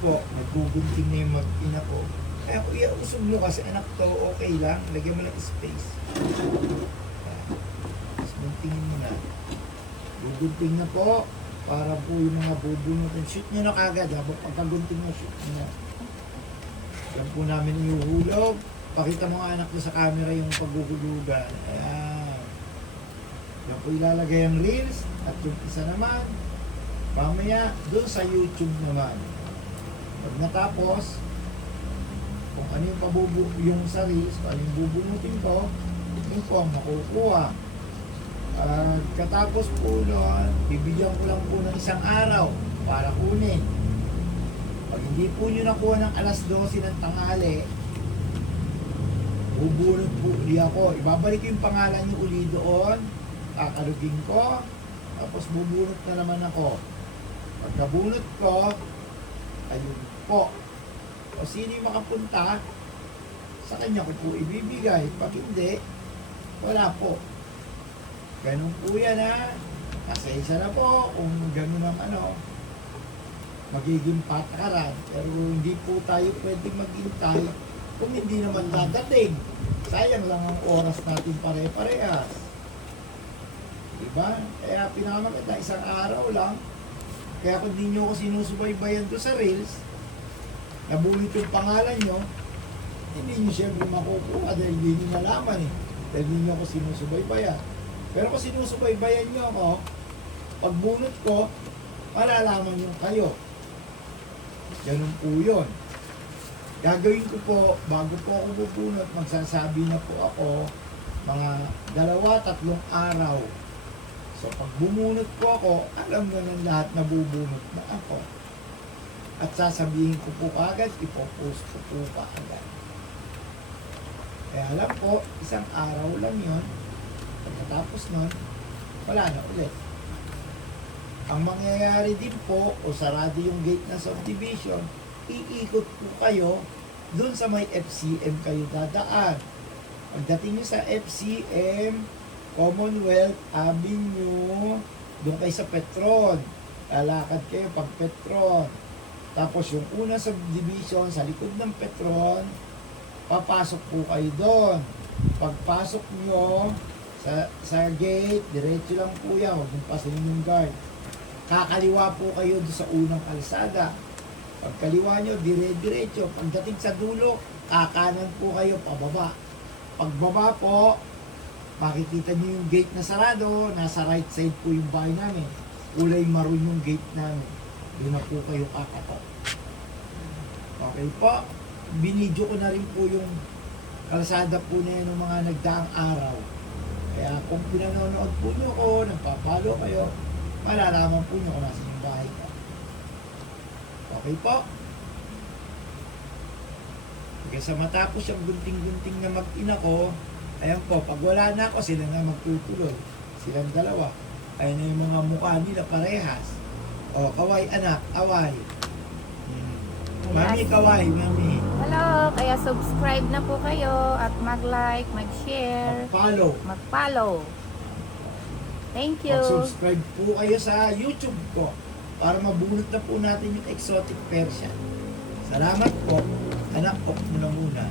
po, nagbugunting na yung mag-ina ko. Kaya kuya, usog mo kasi anak to, okay lang. Lagyan mo lang space. Tapos guntingin mo na. Gugunting na po. Para po yung mga bubunutin. Shoot nyo na kagad. Habang pagkagunting mo, shoot nyo na. Yan po namin iuhulog. Pakita mo nga anak mo sa camera yung paghuhulugan. Ayan. Yan po ilalagay ang reels. At yung isa naman, mamaya doon sa YouTube naman. Pag natapos, kung ano yung yung sa reels, kung ano yung bubunutin ko, yun po ang makukuha. Katapos po noon, bibigyan ko lang po ng isang araw para kunin. Pag hindi po nyo nakuha ng alas 12 ng tanghali, bubunot po uli ako. Ibabalik yung pangalan nyo uli doon, kakalugin ko, tapos bubunot na naman ako. Pagkabunot ko, ayun po. O sino yung makapunta, sa kanya ko po ibibigay. Pag hindi, wala po. Ganun po yan ha. Nasa na po kung ganun ang magiging patakaran. Pero hindi po tayo pwedeng maghintay kung hindi naman dadating. Sayang lang ang oras natin pare-parehas. Diba? Kaya pinakamaganda, isang araw lang. Kaya kung di nyo ko sinusubaybayan doon sa Reels, nabunit yung pangalan nyo, hindi nyo siyempre makukuha dahil hindi nyo nalaman eh. Dahil hindi nyo ko sinusubaybayan. Pero kung sinusubaybayan nyo ako, pagbunot ko, malalaman nyo kayo. Ganun po yun. Gagawin ko po, bago po ako bubunot, magsasabi na po ako mga 2-3 araw. So pag bumunot po ako, alam na ng lahat na bubunot na ako. At sasabihin ko po agad, ipopost ko po agad. Kaya alam po, isang araw lang yon. Pagkatapos nun, wala na ulit. Ang mangyayari din po, o sarado yung gate na subdivision, iikot po kayo, dun sa may FCM kayo dadaan. Pagdating nyo sa FCM, Commonwealth Avenue, doon kayo sa Petron. Lalakad kayo pag Petron. Tapos yung una subdivision, sa likod ng Petron, papasok po kayo doon. Pagpasok nyo, sa gate, diretso lang po yan, huwag mong pasanin yung guard. Kakaliwa po kayo doon sa unang kalsada. Pagkaliwa nyo, dire-diretso. Pagdating sa dulo, kakanan po kayo, pababa. Pagbaba po, makikita nyo yung gate na sarado, nasa right side po yung bahay namin. Kulay maroon yung gate namin. Doon na po kayo kakatok. Okay po, binidyo ko na rin po yung kalsada po na yan ng mga nagdaang araw. Kaya kung pinanonood po nyo ko, nagpapalo kayo, malalaman po nyo kung nasa yung bahay ko. Okay po? Kaya sa matapos yung gunting-gunting na mag-ina ko, ayan po, pag wala na ako, sila na magtutuloy. Silang dalawa. Ayan na yung mga mukha nila parehas. O, kaway anak, away. Mami, kaway, mami. Hello, kaya subscribe na po kayo at mag-like, mag-share, Follow. mag-follow. Thank you. Mag-subscribe po kayo sa YouTube ko para mabunot na po natin yung exotic Persian. Salamat po. Anak, off mo na muna.